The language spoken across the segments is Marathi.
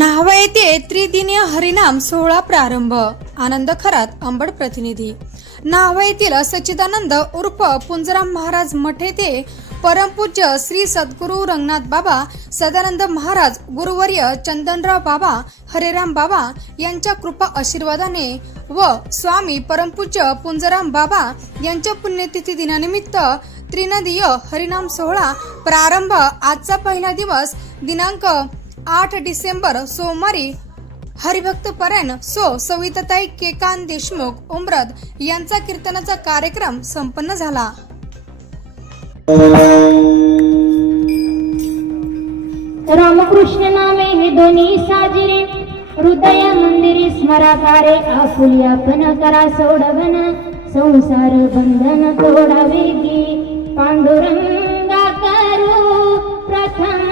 न्हावा येथे त्रिदिनीय हरिनाम सोहळा प्रारंभ. आनंद खरात, अंबड प्रतिनिधी. न्हावा येथील सच्चिदानंद उर्फ पुंजराम महाराज मठ येथे परमपूज्य श्री सद्गुरु रंगनाथ बाबा, सदानंद महाराज, गुरुवर्य चंदनराव बाबा, हरेराम बाबा यांच्या कृपा आशीर्वादाने व स्वामी परमपूज्य पुंजराम बाबा यांच्या पुण्यतिथी दिनानिमित्त त्रिनदीय हरिनाम सोहळा प्रारंभ. आजचा पहिला दिवस दिनांक 8 डिसेंबर सोमवारी हरिभक्त परायण सविताताई केकांत देशमुख उमरद यांचा कीर्तनाचा कार्यक्रम संपन्न झाला. रामकृष्ण नामे हे दोन्ही साजिरे, हृदय मंदिरी स्मराकारे. आपुलिया पण करा सोडवण, संसार बंधन तोडावे की. पांडुरंगा करू प्रथम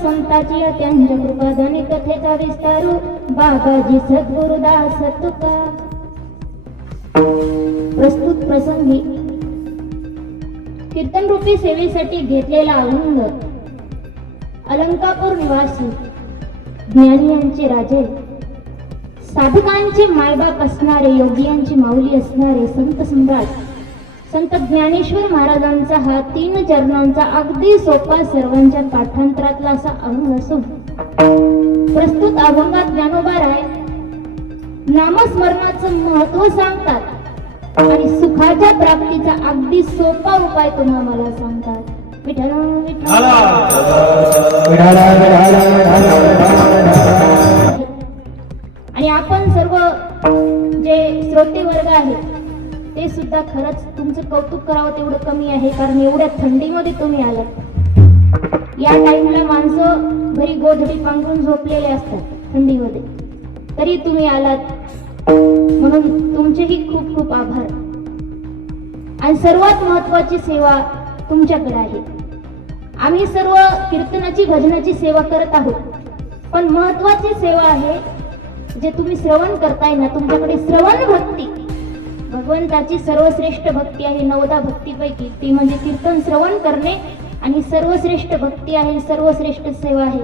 संताची अत्यंत कृपा धनी कथेचा विस्तारू. बाबाजी सद्गुरुदास तुका. प्रस्तुत प्रसंगी कीर्तन रूपी सेवेसाठी घेतलेला अभंग अलंकापूर निवासी ज्ञानी यांचे राजे, साधकांचे मायबाप असणारे, योगियांची माऊली असणारे संत सम्राट संत ज्ञानेश्वर महाराजांचा हा 3 चरणांचा अगदी सोपा सर्वांच्या पाठांतरातला असा अभंग असून प्रस्तुत अभंगात ज्ञानोबाराय नामस्मरणाचं महत्व सांगतात आणि सुखाच्या प्राप्तीचा अगदी सोपा उपाय तुम्हाला मला सांगतात. विठ्ठल विठ्ठल. आणि आपण सर्व जे श्रोते वर्ग आहेत ते सुद्धा खरंच तुमचं कौतुक करावं तेवढं कमी आहे, कारण एवढ्या थंडीमध्ये तुम्ही आलात. या टाइमला माणसं घरी गोधडी पांघरून झोपलेले असतात थंडीमध्ये, तरी तुम्ही आलात म्हणून तुमचेही खूप खूप आभार. आणि सर्वात महत्वाची सेवा तुमच्याकडे आहे. आम्ही सर्व कीर्तनाची भजनाची सेवा करत आहोत, पण महत्वाची सेवा आहे जे तुम्ही श्रवण करताय ना, तुमच्याकडे श्रवण भक्ती भगवंताची सर्वश्रेष्ठ भक्ती आहे. 9 भक्तीपैकी ती म्हणजे कीर्तन श्रवण करणे आणि सर्वश्रेष्ठ भक्ती आहे, सर्वश्रेष्ठ सेवा आहे.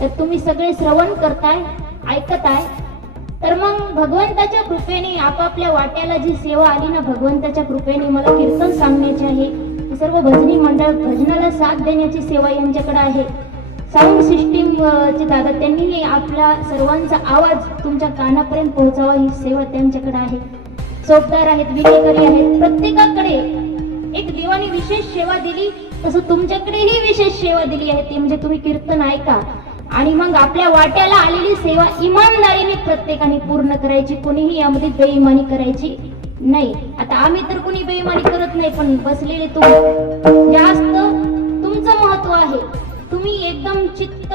तर तुम्ही सगळे श्रवण करताय, ऐकताय, तर मग भगवंताच्या कृपेने आपापल्या वाट्याला जी सेवा आली ना, भगवंताच्या कृपेने मला कीर्तन सांगण्याचे आहे. सर्व भजनी मंडळ भजनाला साथ देण्याची सेवा यांच्याकडे आहे. साऊंड सिस्टीम चे दादा त्यांनी आपला सर्वांचा आवाज तुमच्या कानापर्यंत पोहोचावा ही सेवा त्यांच्याकडे आहे. चौकदार आहेत, विलेकरी आहेत, प्रत्येकाकडे एक देवाने विशेष सेवा दिली, तसं तुमच्याकडेही विशेष सेवा दिली आहे. ती म्हणजे तुम्ही कीर्तन ऐका आणि मग आपल्या वाट्याला आलेली सेवा इमानदारीने प्रत्येकाने पूर्ण करायची. कोणीही यामध्ये बेईमानी करायची नाही. आता आम्ही तर कोणी बेईमानी करत नाही, पण बसलेले तुम्ही जास्त तुमचं महत्व आहे. तुम्ही एकदम चित्त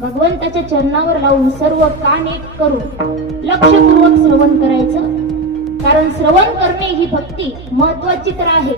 भगवंताच्या चरणावर लावून सर्व कान एक करून लक्षपूर्वक श्रवण करायचं. कारण श्रवण करणे ही भक्ती महत्वाची तर आहे.